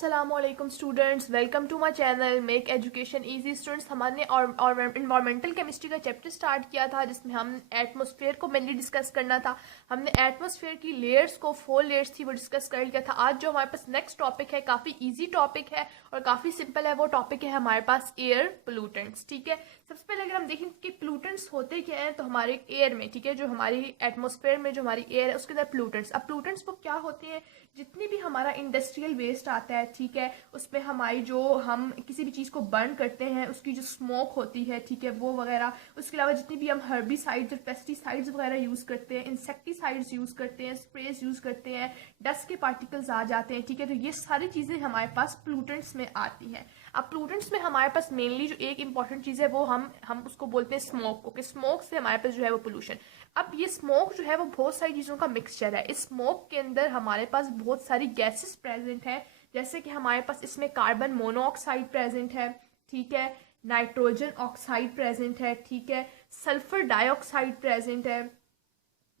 अस्सलामुअलैकुम students, welcome to my channel make education easy. Students, हमारे और इन्वायरमेंटल केमिस्ट्री का चैप्टर स्टार्ट किया था जिसमें हम एटमॉस्फेयर को मेनली डिस्कस करना था। हमने एटमॉस्फेयर की लेयर्स को 4 लेयर्स थी वो डिस्कस कर लिया था। आज जो हमारे पास नेक्स्ट टॉपिक है काफ़ी ईजी टॉपिक है और काफ़ी सिंपल है। वो टॉपिक है हमारे पास एयर पोल्यूटेंट्स। ठीक है, सबसे पहले अगर हम देखें कि पोल्यूटेंट्स होते क्या हैं तो हमारे एयर में, ठीक है, जो हमारी एटमॉस्फेयर में जो हमारी एयर है उसके अंदर पोल्यूटेंट्स। अब पोल्यूटेंट्स वो क्या होते हैं? जितनी भी हमारा इंडस्ट्रियल वेस्ट आता है, ठीक है, उसमें हमारी जो हम किसी भी चीज़ को बर्न करते हैं उसकी जो स्मोक होती है, ठीक है, वो वगैरह। उसके अलावा जितनी भी हम हर्बिसाइड्स और पेस्टिसाइड्स वगैरह यूज़ करते हैं, इंसेक्टिसाइड्स यूज़ करते हैं, स्प्रेज यूज़ करते हैं, डस्ट के पार्टिकल्स आ जाते हैं, ठीक है, तो ये सारी चीज़ें हमारे पास पोल्यूटेंट्स में आती हैं। अब पोल्यूटेंट्स में हमारे पास मेनली जो एक इंपॉर्टेंट चीज़ है वो हम उसको बोलते हैं स्मोक को, कि स्मोक से हमारे पास जो है वो पोल्यूशन। अब ये स्मोक जो है वो बहुत सारी चीज़ों का मिक्सचर है। इस स्मोक के अंदर हमारे पास बहुत सारी गैसेस प्रेजेंट हैं, जैसे कि हमारे पास इसमें कार्बन मोनोऑक्साइड प्रेजेंट है, ठीक है, नाइट्रोजन ऑक्साइड प्रेजेंट है, ठीक है, सल्फर डाइऑक्साइड प्रेजेंट है।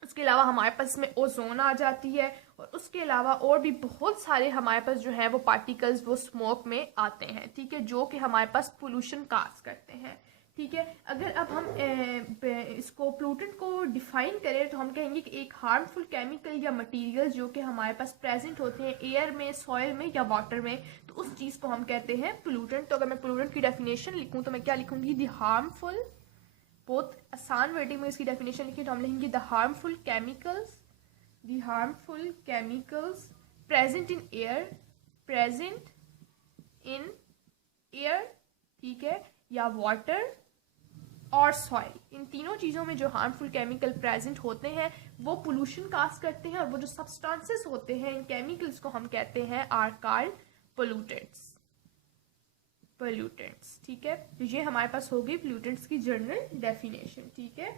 उसके अलावा हमारे पास इसमें ओजोन आ जाती है और उसके अलावा और भी बहुत सारे हमारे पास जो है वो पार्टिकल्स वो स्मोक में आते हैं, ठीक है, जो कि हमारे पास पोल्यूशन काज करते हैं। ठीक है, अगर अब हम इसको पोल्यूटेंट को डिफाइन करें तो हम कहेंगे कि एक हार्मफुल केमिकल या मटेरियल जो कि हमारे पास प्रेजेंट होते हैं एयर में, सॉइल में या वाटर में, तो उस चीज़ को हम कहते हैं पोल्यूटेंट। तो अगर मैं पोल्यूटेंट की डेफिनेशन लिखूं तो मैं क्या लिखूंगी? द हार्मफुल, बहुत आसान वर्डिंग में इसकी डेफिनेशन लिखी तो हम लिखेंगे the harmful chemicals, the harmful chemicals present in air, present in air, ठीक है, या वाटर और सॉइल। इन तीनों चीज़ों में जो हार्मफुल केमिकल प्रेजेंट होते हैं वो पोल्यूशन काज करते हैं, और वो जो सब्सटेंसेस होते हैं इन केमिकल्स को हम कहते हैं आर कॉल्ड पोल्यूटेंट्स। पोल्यूटेंट्स, ठीक है, तो ये हमारे पास हो गई पोल्यूटेंट्स की जनरल डेफिनेशन। ठीक है,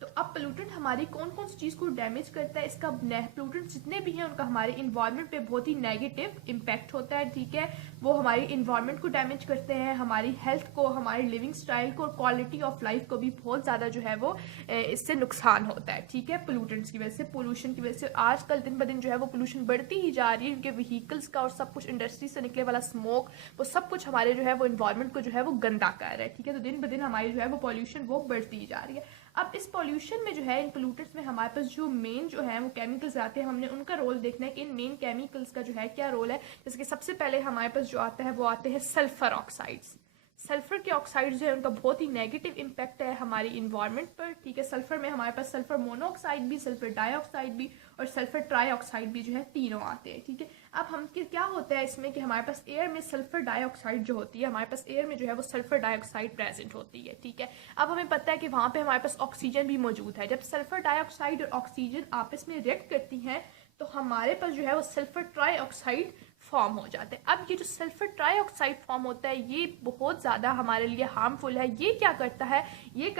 तो अब पोल्यूटेंट हमारी कौन कौन सी चीज़ को डैमेज करता है? इसका पोल्यूटेंट्स जितने भी हैं उनका हमारे इन्वायरमेंट पे बहुत ही नेगेटिव इम्पैक्ट होता है, ठीक है। वो हमारी इन्वायरमेंट को डैमेज करते हैं, हमारी हेल्थ को, हमारी लिविंग स्टाइल को और क्वालिटी ऑफ लाइफ को भी बहुत ज़्यादा जो है वो इससे नुकसान होता है, ठीक है, पोल्यूटेंट्स की वजह से, पोल्यूशन की वजह से। आजकल दिन ब दिन जो है वो पोल्यूशन बढ़ती ही जा रही है, क्योंकि व्हीकल्स का और सब कुछ, इंडस्ट्री से निकले वाला स्मोक, वो सब कुछ हमारे जो है वो इन्वायरमेंट को जो है वो गंदा कर रहा है, ठीक है। तो दिन ब दिन हमारी जो है वो पॉल्यूशन वो बढ़ती ही जा रही है। अब इस पॉल्यूशन में जो है, इन पोल्यूटेंट्स में हमारे पास जो मेन जो है वो केमिकल्स आते हैं, हमने उनका रोल देखना है कि इन मेन केमिकल्स का जो है क्या रोल है। जैसे कि सबसे पहले हमारे पास जो आता है वो आते हैं सल्फर ऑक्साइड्स। सल्फर के ऑक्साइड जो है उनका बहुत ही नेगेटिव इम्पैक्ट है हमारी इन्वायरमेंट पर, ठीक है। सल्फर में हमारे पास सल्फर मोनोऑक्साइड भी, सल्फर डाइऑक्साइड भी और सल्फर ट्राईऑक्साइड भी जो है तीनों आते हैं, ठीक है। अब हम क्या होता है इसमें कि हमारे पास एयर में सल्फर डाइऑक्साइड जो होती है, हमारे पास एयर में जो है वो सल्फर डाइऑक्साइड प्रेजेंट होती है, ठीक है। अब हमें पता है कि वहाँ पे हमारे पास ऑक्सीजन भी मौजूद है। जब सल्फर डाइऑक्साइड और ऑक्सीजन आपस में रिएक्ट करती हैं तो हमारे पास जो है वो सल्फर ट्राईऑक्साइड फॉर्म हो जाता है। अब ये जो सल्फर ट्राईऑक्साइड फॉर्म होता है ये बहुत ज़्यादा हमारे लिए हार्मफुल है। ये क्या करता है? ये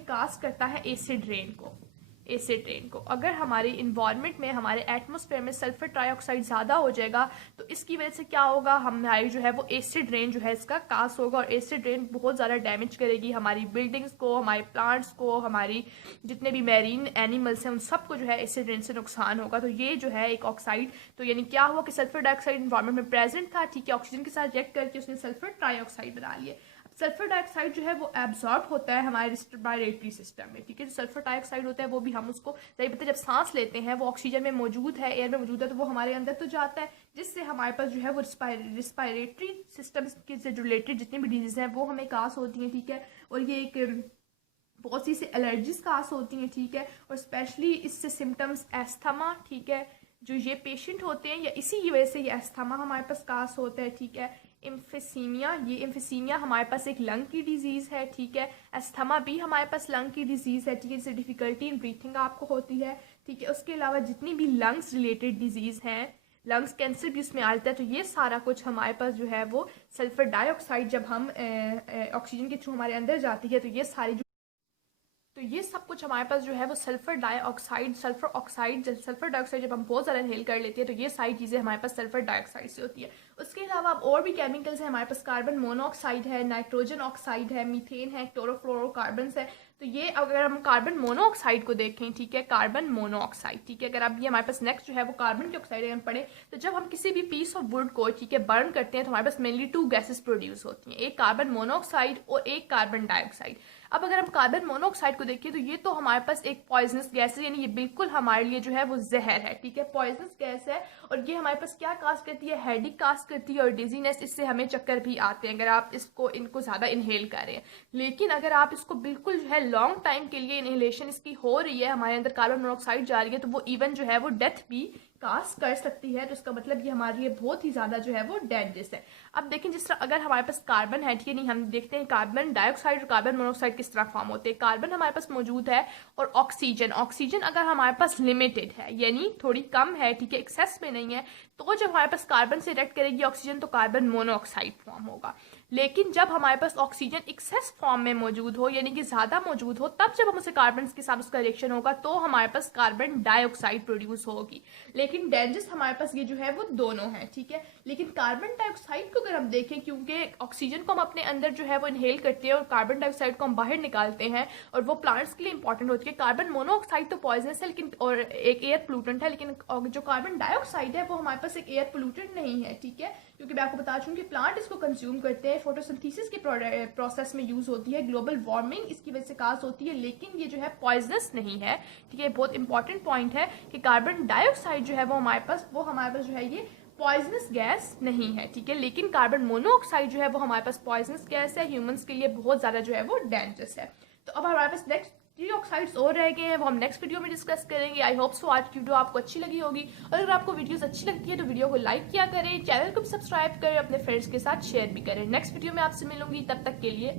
काज करता है एसिड रेन को, एसिड रेन को। अगर हमारे इन्वायरमेंट में, हमारे एटमॉस्फेयर में सल्फर ट्राईऑक्साइड ज़्यादा हो जाएगा तो इसकी वजह से क्या होगा? हमारी जो है वो एसिड रेन जो है इसका कास होगा, और एसिड रेन बहुत ज़्यादा डैमेज करेगी हमारी बिल्डिंग्स को, हमारे प्लांट्स को, हमारी जितने भी मैरीन एनिमल्स हैं उन सबको जो है एसिड रेन से नुकसान होगा। तो ये जो है एक ऑक्साइड, तो यानी क्या हुआ कि सल्फर डाइऑक्साइड इन्वायरमेंट में प्रेजेंट था, ठीक है, ऑक्सीजन के साथ रिएक्ट करके उसने सल्फर ट्राईऑक्साइड बना लिए। सल्फर डाइऑक्साइड जो है वो एब्जॉर्ब होता है हमारे रेस्पिरेटरी सिस्टम में, ठीक है। जो सल्फर डाइऑक्साइड होता है वो भी हम उसको जब सांस लेते हैं वो ऑक्सीजन में मौजूद है, एयर में मौजूद है, तो वो हमारे अंदर तो जाता है, जिससे हमारे पास जो है वो रेस्पिरेटरी सिस्टम से रिलेटेड जितनी भी डिजीज हैं वो हमें कास होती हैं, ठीक है। और ये एक बहुत सी से एलर्जीज कास होती हैं, ठीक है। और स्पेशली इससे सिम्टम्स एस्थमा, ठीक है, जो ये पेशेंट होते हैं या इसी की वजह से ये एस्थमा हमारे पास कास होता है, ठीक है। एम्फिसीमिया, ये एम्फिसीमिया हमारे पास एक लंग की डिजीज़ है, ठीक है। एस्थमा भी हमारे पास लंग की डिजीज़ है, ठीक है, जिससे डिफिकल्टी इन ब्रीथिंग आपको होती है, ठीक है। उसके अलावा जितनी भी लंग्स रिलेटेड डिजीज़ हैं, लंग्स कैंसर भी उसमें आता है, तो ये सारा कुछ हमारे पास जो है वो सल्फर डाइऑक्साइड जब हम ऑक्सीजन के थ्रू हमारे अंदर जाती है तो ये सारी तो ये सब कुछ हमारे पास जो है वो सल्फर डाइऑक्साइड, सल्फर डाइऑक्साइड जब हम बहुत ज़्यादा इनहेल कर लेते हैं तो ये सारी चीज़ें हमारे पास सल्फर डाइऑक्साइड से होती है। उसके अलावा अब और भी केमिकल्स हैं हमारे पास, कार्बन मोनोऑक्साइड है, नाइट्रोजन ऑक्साइड है, मीथेन है, क्लोरोफ्लोरोकार्बन्स है। तो ये अगर हम कार्बन मोनोऑक्साइड को देखें, ठीक है, कार्बन मोनोऑक्साइड, ठीक है, अगर आप ये हमारे पास नेक्स्ट जो है वो कार्बन डाइऑक्साइड हम पढ़े, तो जब हम किसी भी पीस ऑफ वुड को, ठीक है, बर्न करते हैं तो हमारे पास मेनली 2 गैसेस प्रोड्यूस होती हैं, एक कार्बन मोनोऑक्साइड और एक कार्बन डाइऑक्साइड। अब अगर हम कार्बन मोनोऑक्साइड को देखें तो ये तो हमारे पास एक पॉइजनस गैस है, यानी ये बिल्कुल हमारे लिए जो है वो जहर है, ठीक है, पॉइजनस गैस है। और ये हमारे पास क्या कास्ट करती है, हेडेक कास्ट करती है और डिजीनेस, इससे हमें चक्कर भी आते हैं अगर आप इनको ज़्यादा इनहेल कर रहे हैं। लेकिन अगर आप इसको बिल्कुल जो है लॉन्ग टाइम के लिए इनहेलेशन इसकी हो रही है, हमारे अंदर कार्बन मोनोऑक्साइड जा रही है, तो वो इवन जो है वो डेथ भी कास्ट कर सकती है। तो इसका मतलब ये हमारे लिए बहुत ही ज़्यादा जो है वो डेंजरस है। अब देखें जिस तरह अगर हमारे पास कार्बन है, ठीक है, नहीं, हम देखते हैं कार्बन डाइऑक्साइड और कार्बन मोनोऑक्साइड किस तरह फॉर्म होते हैं। कार्बन हमारे पास मौजूद है और ऑक्सीजन अगर हमारे पास लिमिटेड है, यानी थोड़ी कम है, ठीक है, एक्सेस में नहीं है, तो जब हमारे पास कार्बन से रिएक्ट करेगी ऑक्सीजन तो कार्बन मोनोऑक्साइड फॉर्म होगा। लेकिन जब हमारे पास ऑक्सीजन एक्सेस फॉर्म में मौजूद हो, यानी कि ज़्यादा मौजूद हो, तब जब हम उसे कार्बन के साथ उसका रिएक्शन होगा तो हमारे पास कार्बन डाइऑक्साइड प्रोड्यूस होगी। लेकिन डेंजरस हमारे पास ये जो है वो दोनों है, ठीक है। लेकिन कार्बन डाइऑक्साइड को अगर हम देखें, क्योंकि ऑक्सीजन को हम अपने अंदर जो है वो इनहेल करते हैं और कार्बन डाइऑक्साइड को हम बाहर निकालते हैं और वो प्लांट्स के लिए इंपॉर्टेंट होती है। कार्बन मोनोऑक्साइड तो पॉइजनस है लेकिन और एक एयर पोल्यूटेंट है, लेकिन जो कार्बन डाइऑक्साइड है वो हमारे पास एक एयर पोल्यूटेंट नहीं है, ठीक है, क्योंकि मैं आपको बता चुकी कि प्लांट इसको कंज्यूम करते हैं, फोटोसिंथेसिस के प्रोसेस में यूज होती है, ग्लोबल वार्मिंग इसकी वजह से काज होती है, लेकिन ये जो है पॉइजनस नहीं है, ठीक है। बहुत इंपॉर्टेंट पॉइंट है कि कार्बन डाइऑक्साइड जो है वो हमारे पास जो है ये पॉइजनस गैस नहीं है, ठीक है। लेकिन कार्बन मोनोऑक्साइड जो है वो हमारे पास पॉइजनस गैस है, ह्यूमंस के लिए बहुत ज्यादा जो है वो डेंजरस है। तो अब हमारे पास नेक्स्ट 3 ऑक्साइड्स और रह गए हैं, वो हम नेक्स्ट वीडियो में डिस्कस करेंगे। आई होप सो आज की वीडियो आपको अच्छी लगी होगी, और अगर आपको वीडियोस अच्छी लगती है तो वीडियो को लाइक किया करें, चैनल को भी सब्सक्राइब करें, अपने फ्रेंड्स के साथ शेयर भी करें। नेक्स्ट वीडियो में आपसे मिलूंगी, तब तक के लिए